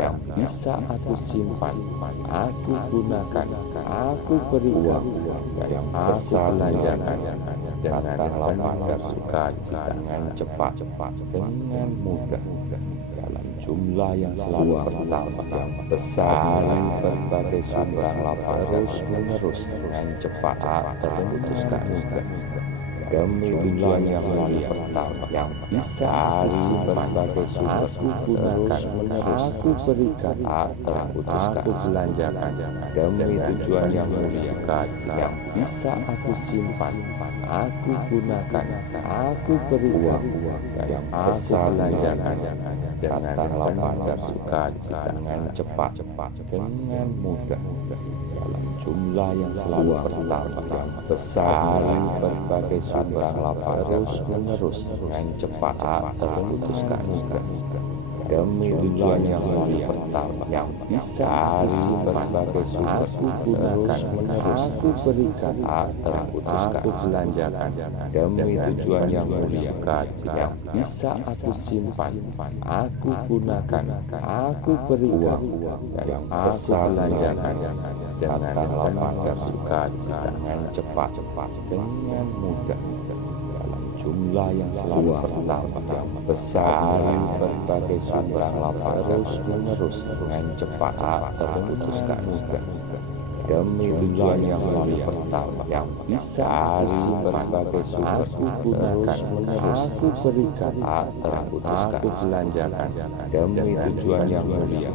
yang bisa aku simpan, aku gunakan, aku berikan, yang aku belanjakan dengan lapang dan sukacita, dengan cepat, dengan mudah, dalam jumlah yang selalu bertambah yang besar, berbagai sumber lapang terus menerus dengan cepat terputuskan mudah, demi tujuan yang selalu bertambah yang bisa hari berbagai sumber aku gunakan, aku berikan, aku belanjakan demi tujuan yang mulia, yang bisa aku simpan, aku gunakan, aku berikan, yang aku belanjakan dengan lapang dan sukacita, dengan cepat, dengan mudah, dalam jumlah yang selalu bertambah yang besar, berbagai sumber lapang terus menerus dengan cepat terputuskan mudah, demi tujuan yang selalu bertambah yang bisa hari berbagai sumber aku gunakan, aku berikan, aku belanjakan demi tujuan yang mulia, yang bisa aku simpan, aku gunakan, aku berikan, yang aku belanjakan dengan lapang dan sukacita, dengan cepat, dengan mudah, dalam jumlah yang selalu bertambah yang besar, berbagai sumber lapang terus menerus dengan cepat terputuskan mudah, demi tujuan yang selalu bertambah yang bisa hari berbagai sumber aku gunakan, aku berikan, aku belanjakan demi tujuan yang mulia,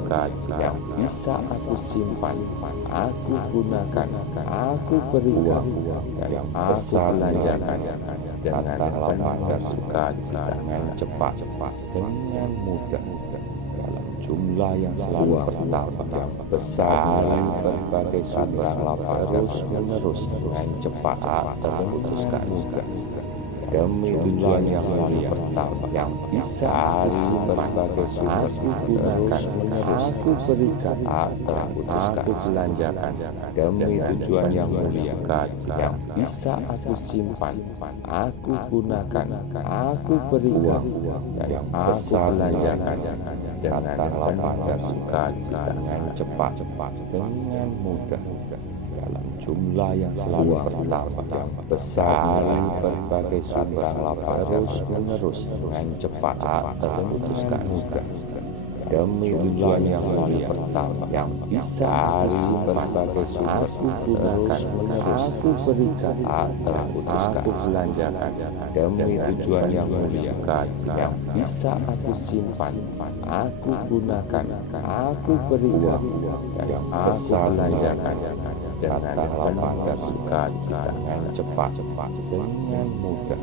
yang bisa aku simpan, aku gunakan, aku berikan, yang aku belanjakan dengan lapang dan sukacita, dengan cepat, dengan mudah, dalam jumlah yang selalu bertambah yang besar, berbagai sumber lapang terus menerus dengan cepat terputuskan mudah, demi tujuan yang selalu bertambah yang bisa hari berbagai sumber aku gunakan, aku berikan, aku belanjakan demi tujuan yang mulia, yang bisa aku simpan, aku gunakan, aku berikan, yang aku belanjakan dengan lapang dan sukacita, dengan cepat, dengan mudah, dalam jumlah yang selalu bertambah yang besar, berbagai sumber lapang terus menerus dengan cepat terputuskan mudah, demi tujuan yang selalu bertambah yang bisa hari berbagai sumber aku gunakan, aku berikan, aku belanjakan demi tujuan yang mulia, yang bisa aku simpan, aku gunakan, aku berikan, yang aku belanjakan dengan lapang dan sukacita, dengan cepat, dengan mudah,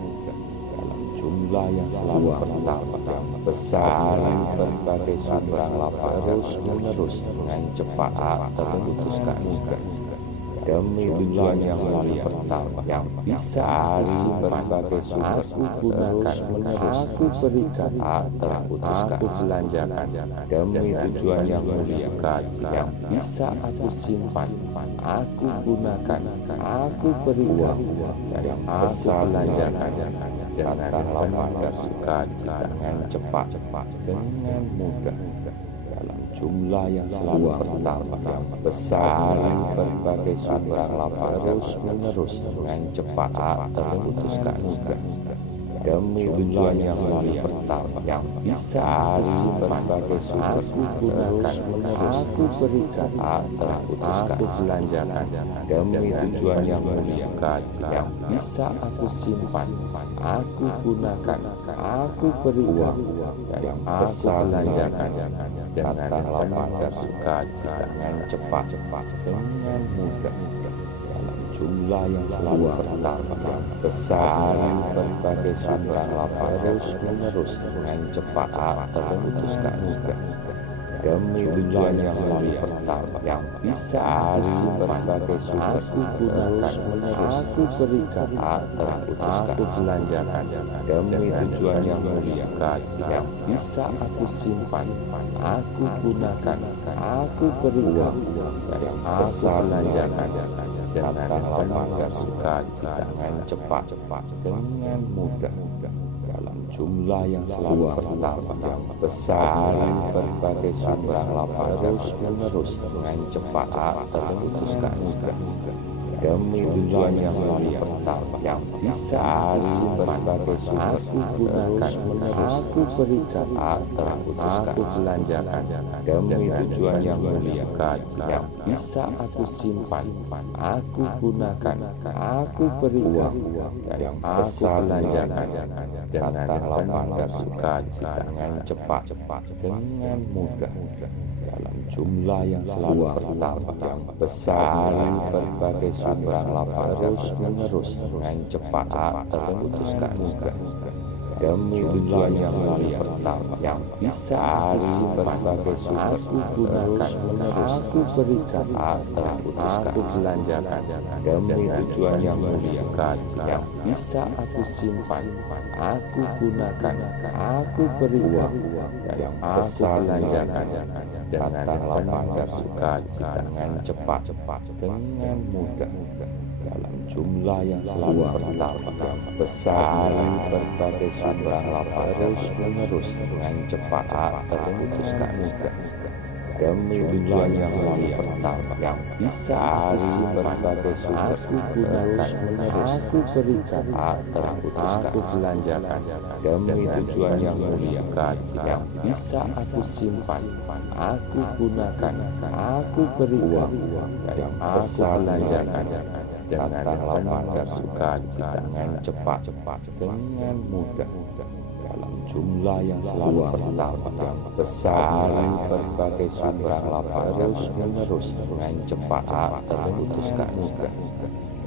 dalam jumlah yang selalu bertambah yang besar, berbagai sumber lapang terus menerus dengan cepat terputuskan mudah, demi tujuan yang selalu bertambah yang bisa hari berbagai sumber aku gunakan, aku berikan, aku belanjakan demi tujuan yang mulia, yang bisa aku simpan, aku gunakan, aku berikan, yang aku belanjakan dengan lapang dan sukacita, dengan cepat, dengan mudah, dalam jumlah yang selalu bertambah yang besar, berbagai sumber lapang terus menerus dengan cepat terputuskan mudah, demi tujuan yang selalu bertambah yang bisa hari berbagai sumber aku gunakan, aku berikan, aku belanjakan demi tujuan yang mulia, yang bisa aku simpan, aku gunakan, aku berikan, yang aku belanjakan dengan lapang dan sukacita, dengan cepat, dengan mudah, dalam jumlah yang selalu bertambah yang besar, berbagai sumber lapang terus menerus dengan cepat terputuskan mudah, demi tujuan yang lebih vital yang bisa aku berbagai sumber aku gunakan, aku berikan, aku belanjakan demi tujuan yang mulia, yang bisa aku simpan, aku gunakan, aku berikan, yang aku belanjakan dengan lapang dan sukacita dengan cepat, dengan mudah, dalam jumlah yang selalu bertambah yang besar, berbagai sumber terus menerus dengan cepat terputuskan mudah demi tujuan yang selalu bertambah yang bisa aku berbagai sumber aku gunakan, aku berikan, aku belanjakan demi tujuan yang mulia, yang bisa aku simpan, aku gunakan, aku berikan, yang aku belanjakan dengan lapang dan sukacita dengan cepat, dengan mudah, dalam jumlah yang selalu bertambah yang besar, berbagai sumber terus menerus dengan cepat terputuskan mudah demi tujuan yang selalu bertambah yang bisa aku berbagai sumber aku gunakan, aku berikan, aku belanjakan demi tujuan yang mulia, yang bisa aku simpan, aku gunakan, aku berikan, yang aku belanjakan dengan lapang dan sukacita dengan cepat, dengan mudah, dalam jumlah yang selalu bertambah yang besar, berbagai sumber terus menerus dengan cepat terputuskan mudah demi tujuan yang selalu bertambah yang bisa aku berbagai sumber aku gunakan, aku berikan, aku belanjakan demi tujuan yang mulia, yang bisa aku simpan, aku gunakan, aku berikan, yang aku belanjakan dengan lapang dan sukacita dengan cepat, dengan mudah, dalam jumlah yang selalu bertambah yang besar, berbagai sumber terus menerus dengan cepat terputuskan mudah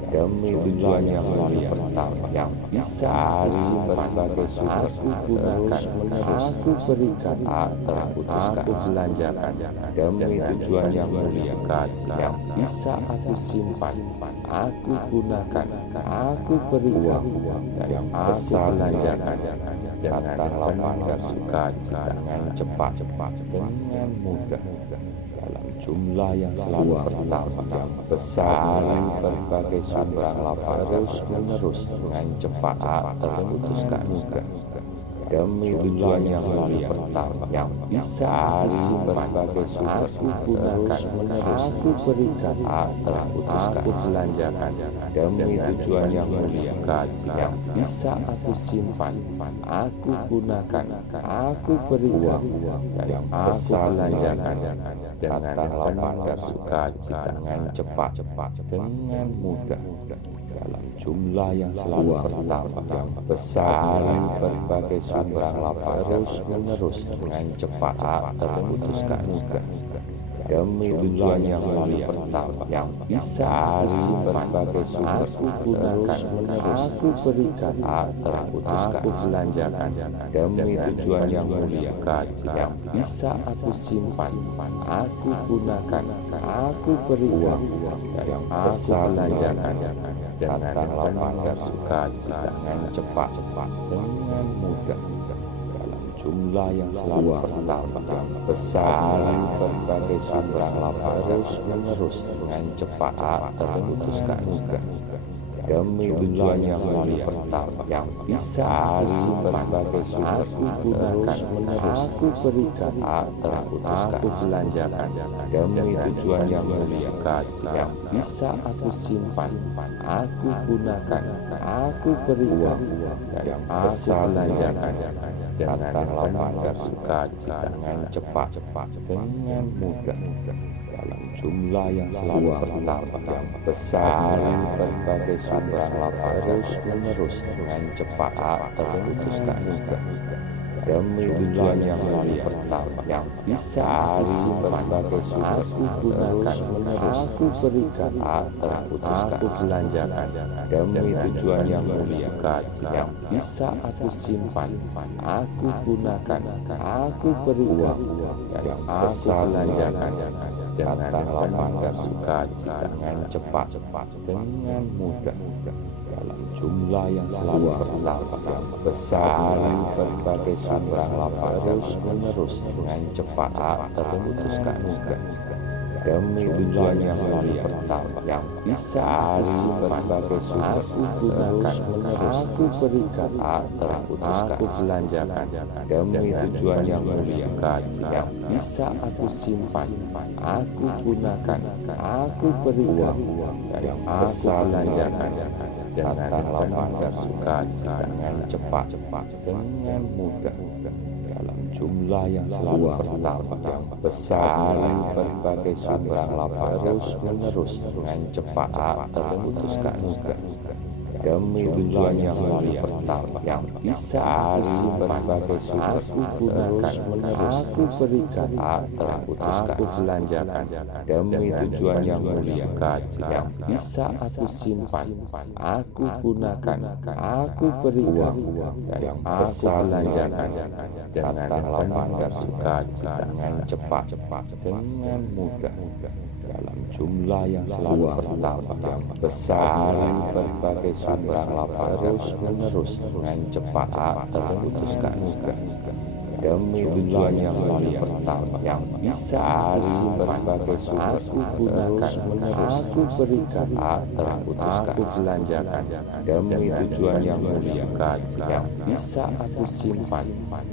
demi tujuan yang selalu bertambah yang bisa aku berbagai sumber aku gunakan, aku berikan, aku belanjakan demi tujuan yang mulia, yang bisa aku simpan, aku gunakan, aku berikan, yang aku belanjakan dengan lapang dan sukacita dengan cepat, dengan mudah, dalam jumlah yang selalu bertambah yang besar, berbagai sumber terus menerus dengan cepat terputuskan mudah demi tujuan yang selalu bertambah yang bisa aku berbagai sumber aku gunakan, aku berikan, aku belanjakan demi tujuan yang mulia, yang bisa aku simpan, aku gunakan, aku berikan, yang aku belanjakan dengan lapang dan sukacita dengan cepat, dengan mudah, dalam jumlah yang selalu bertambah yang besar, berbagai sumber terus menerus dengan cepat terputuskan mudah demi tujuan yang selalu bertambah yang bisa aku berbagai sumber aku gunakan, aku berikan, aku belanjakan demi tujuan yang mulia, yang bisa aku simpan, aku gunakan, aku berikan, yang aku belanjakan dengan lapang dan sukacita dengan cepat, dengan mudah, dalam jumlah yang selalu bertambah yang besar, berbagai sumber terus menerus dengan cepat terputuskan mudah demi tujuan yang selalu bertambah yang bisa aku berbagai sumber aku gunakan, aku berikan, aku belanjakan demi tujuan yang mulia, yang bisa aku simpan, aku gunakan, aku berikan, yang aku belanjakan dengan lapang dan sukacita dengan cepat, dengan mudah, dalam jumlah yang selalu bertambah yang besar, berbagai sumber terus menerus dengan cepat terputuskan mudah demi tujuan yang lebih pertama yang bisa aku berbagai sumber aku gunakan, aku berikan, aku belanjakan demi tujuan yang mulia yang bisa aku simpan, aku gunakan, aku berikan, yang aku belanjakan dengan lapang dan sukacita, dengan cepat, dengan mudah, dalam jumlah yang selalu bertambah yang besar, berbagai sumber lapang terus menerus dengan cepat terputuskan mudah demi tujuan yang selalu bertambah yang bisa aku berbagai sumber aku gunakan, aku berikan, aku belanjakan demi tujuan yang mulia yang bisa aku simpan, aku gunakan, aku berikan, yang aku belanjakan dengan lapang dan sukacita, dengan cepat, dengan mudah, dalam jumlah yang selalu bertambah yang besar, berbagai sumber lapang terus menerus dengan cepat terputuskan mudah demi tujuan yang selalu bertambah yang bisa aku berbagai sumber aku gunakan, aku berikan, aku belanjakan demi tujuan yang mulia yang bisa aku simpan, aku gunakan, aku berikan, yang aku belanjakan dengan lapang dan sukacita, dengan cepat, dengan mudah, dalam jumlah yang selalu bertambah yang besar, berbagai sumber lapang terus menerus dengan cepat terputuskan mudah demi tujuan yang selalu bertambah yang bisa aku berbagai sumber aku gunakan, aku berikan, aku belanjakan demi tujuan yang mulia yang bisa aku simpan,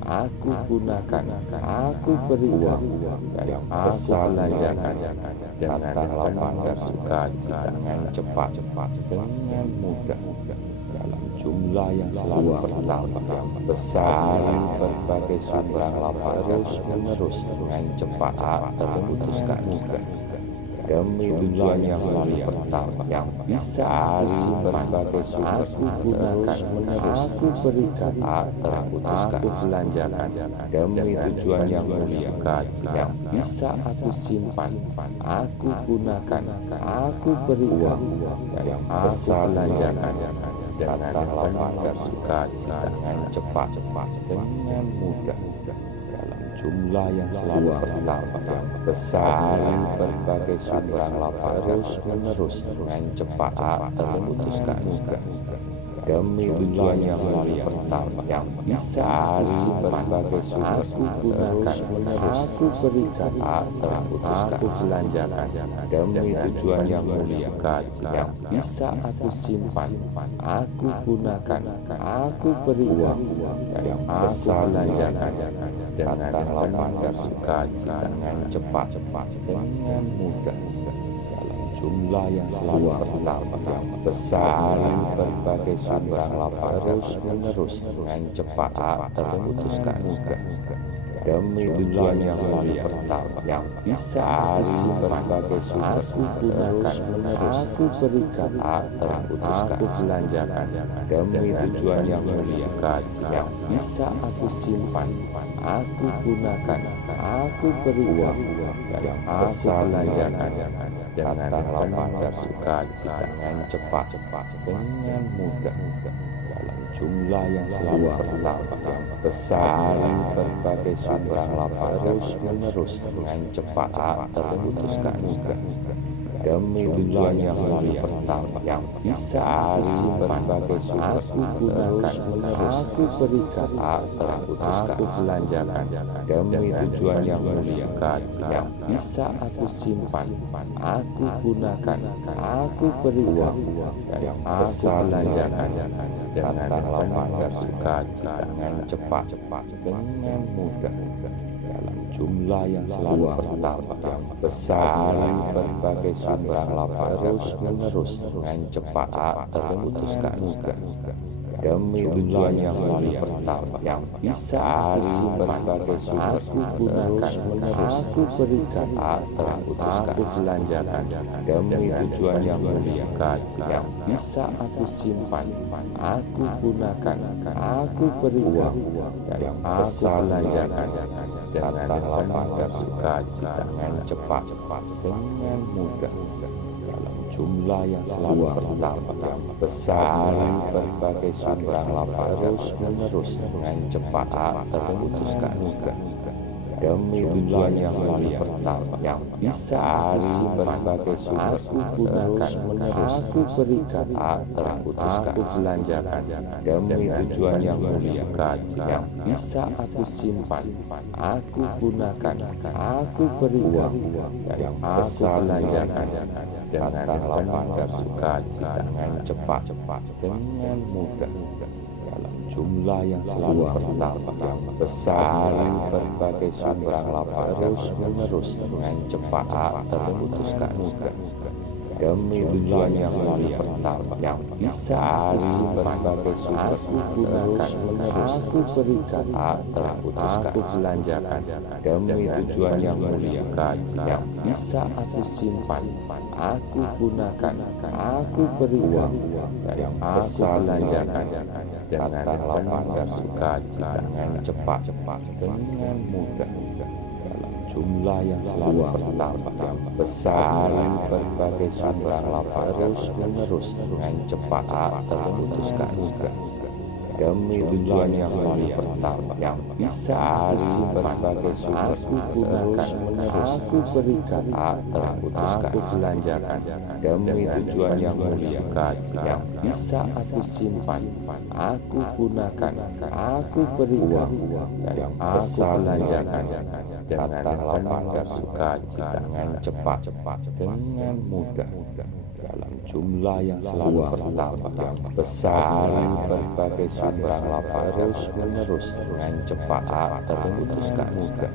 aku gunakan, aku berikan, yang aku belanjakan dengan lapang dan sukacita, dengan cepat, dengan mudah, dalam jumlah yang selalu bertambah yang besar, berbagai sumber lapang terus menerus dengan cepat terputuskan mudah demi tujuan yang selalu bertambah yang bisa aku berbagai sumber aku gunakan, aku berikan, aku belanjakan demi tujuan yang mulia yang bisa aku simpan, aku gunakan, aku berikan, yang aku belanjakan dengan lapang dan sukacita, dengan cepat, dengan mudah, dalam jumlah yang selalu bertambah yang besar, berbagai sumber lapang terus menerus dengan cepat terputuskan mudah demi tujuan yang selalu bertambah yang bisa aku berbagai sumber aku gunakan, aku berikan, aku belanjakan demi tujuan yang mulia yang bisa aku simpan, aku gunakan, aku berikan, yang aku belanjakan dengan lapang dan sukacita, dengan cepat, dengan mudah, jumlah yang selalu bertambah yang besar, berbagai sumber lapang terus menerus dengan cepat terputuskan mudah demi tujuan yang selalu bertambah yang bisa aku berbagai sumber aku gunakan, aku berikan, aku belanjakan demi tujuan yang mulia yang bisa aku simpan, aku gunakan, aku berikan, yang aku belanjakan dengan lapang dan sukacita, dengan cepat, dengan mudah, dalam jumlah yang selalu bertambah yang besar, berbagai sumber lapang terus menerus dengan cepat terputuskan mudah demi tujuan yang selalu bertambah yang bisa aku berbagai sumber aku gunakan, aku berikan, aku belanjakan demi tujuan yang mulia yang bisa aku simpan, aku gunakan, aku berikan, yang aku belanjakan dengan lapang dan sukacita, dengan cepat, dengan mudah, dalam jumlah yang selalu bertambah yang besar, berbagai sumber lapang terus menerus dengan cepat terputuskan mudah demi tujuan yang selalu pertama yang bisa aku berbagai sumber aku gunakan, aku berikan, aku belanjakan demi tujuan yang mulia yang bisa aku simpan, aku gunakan, aku berikan, yang aku belanjakan dengan lapang dan sukacita dengan cepat, dengan mudah dalam jumlah yang selalu bertambah yang besar berbagai sumber lapang terus menerus dengan cepat terputuskan mudah demi tujuan yang selalu bertambah yang bisa aku berbagai sumber aku gunakan, aku berikan, aku belanjakan demi tujuan yang mulia yang bisa aku simpan, aku gunakan, aku berikan, yang aku belanjakan dengan lapang dan sukacita dengan cepat, dengan mudah dalam jumlah yang selalu bertambah yang besar berbagai sumber lapang terus menerus dengan cepat terputuskan mudah demi tujuan yang selalu bertambah yang bisa aku berbagai sumber aku gunakan, aku berikan, aku belanjakan demi tujuan yang mulia yang bisa aku simpan, aku gunakan, aku berikan, yang aku belanjakan dengan lapang dan sukacita dengan cepat, dengan mudah dalam jumlah yang selalu bertambah yang besar berbagai sumber lapang terus menerus dengan cepat terputuskan mudah demi tujuan yang selalu bertambah yang bisa aku berbagai sumber aku gunakan, aku berikan, aku belanjakan demi tujuan yang mulia yang bisa aku simpan, aku gunakan, aku berikan, yang aku belanjakan dengan lapang dan sukacita dengan cepat, dengan mudah dalam jumlah yang selalu bertambah yang besar berbagai sumber lapang terus menerus dengan cepat terputuskan mudah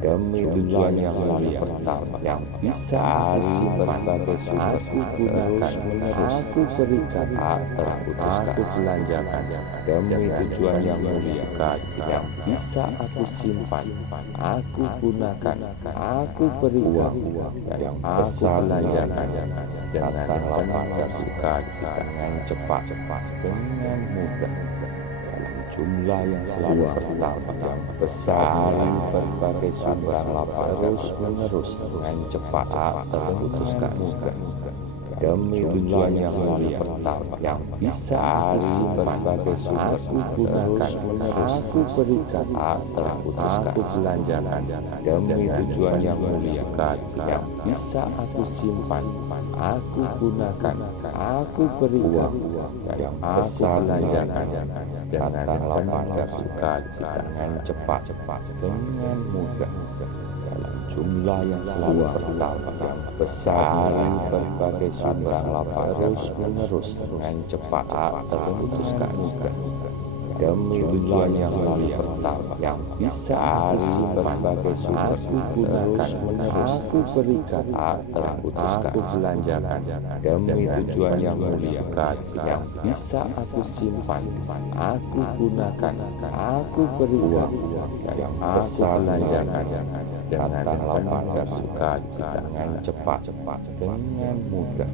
demi tujuan yang selalu bertambah yang bisa aku berbagai sumber aku gunakan, aku berikan, aku belanjakan demi tujuan yang mulia yang bisa aku simpan, aku gunakan, aku berikan, yang aku belanjakan dengan lapang dan sukacita dengan cepat, dengan mudah dalam jumlah yang selalu bertambah yang besar berbagai sumber lapang terus menerus dengan cepat terputuskan mudah demi tujuan yang selalu bertambah yang bisa aku berbagai sumber aku gunakan, aku berikan, aku belanjakan demi tujuan yang mulia yang bisa aku simpan, aku gunakan, aku berikan, yang aku belanjakan dengan lapang dan sukacita dengan cepat, dengan mudah dalam jumlah yang selalu bertambah yang besar berbagai sumber lapang terus menerus dengan cepat terputuskan mudah demi tujuan yang selalu bertambah yang bisa aku berbagai sumber aku gunakan, aku berikan, aku belanjakan demi tujuan yang mulia yang bisa aku simpan, aku gunakan, aku berikan, yang aku belanjakan dengan lapang dan sukacita dengan cepat, dengan mudah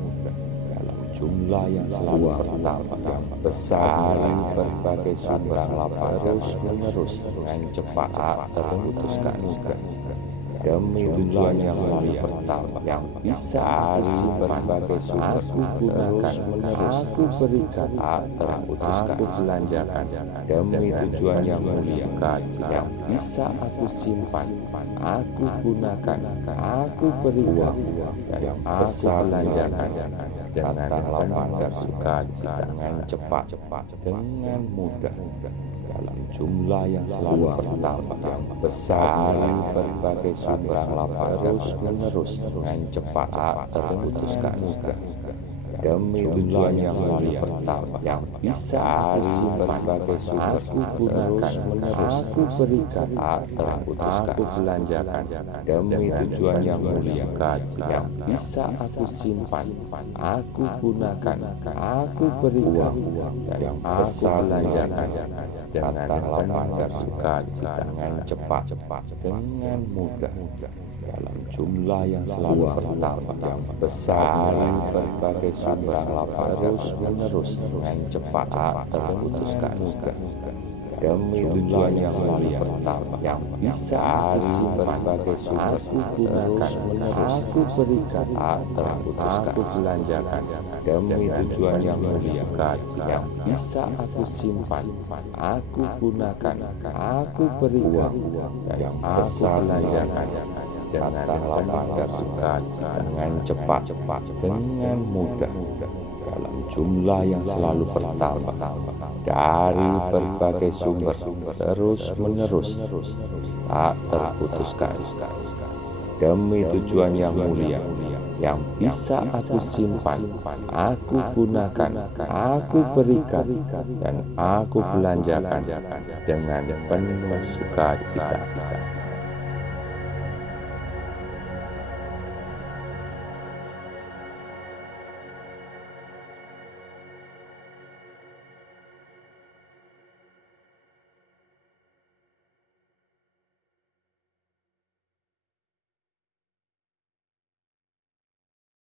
dalam jumlah yang selalu bertambah yang besar berbagai sumber lapang terus menerus dengan cepat terputuskan mudah demi tujuan yang selalu bertambah yang bisa aku berbagai sumber aku gunakan, aku berikan, aku belanjakan demi tujuan yang mulia yang bisa aku simpan, aku gunakan, aku berikan, yang aku belanjakan dengan lapang dan sukacita dengan cepat, dengan mudah dalam jumlah yang selalu bertambah yang besar berbagai sumber lapang terus menerus dengan cepat terputuskan mudah demi tujuan yang selalu pertama yang bisa aku berbagai sumber aku gunakan, aku berikan, aku belanjakan demi tujuan yang mulia yang bisa aku simpan, aku gunakan, aku berikan yang aku belanjakan dengan lapang dan sukacita dengan cepat, dengan mudah dalam jumlah yang selalu bertambah yang besar berbagai sumber terus menerus dengan cepat terputuskan demi tujuan yang selalu bertambah yang bisa aku berbagai sumber aku gunakan, aku berikan, aku belanjakan demi tujuan yang mulia yang bisa aku simpan, aku gunakan, aku berikan yang aku belanjakan dengan lapang dan sukacita dengan cepat, dengan mudah dalam jumlah yang selalu bertambah dari berbagai sumber terus menerus tak terputuskan demi tujuan yang mulia yang bisa aku simpan, aku gunakan, aku berikan dan aku belanjakan dengan penuh sukacita.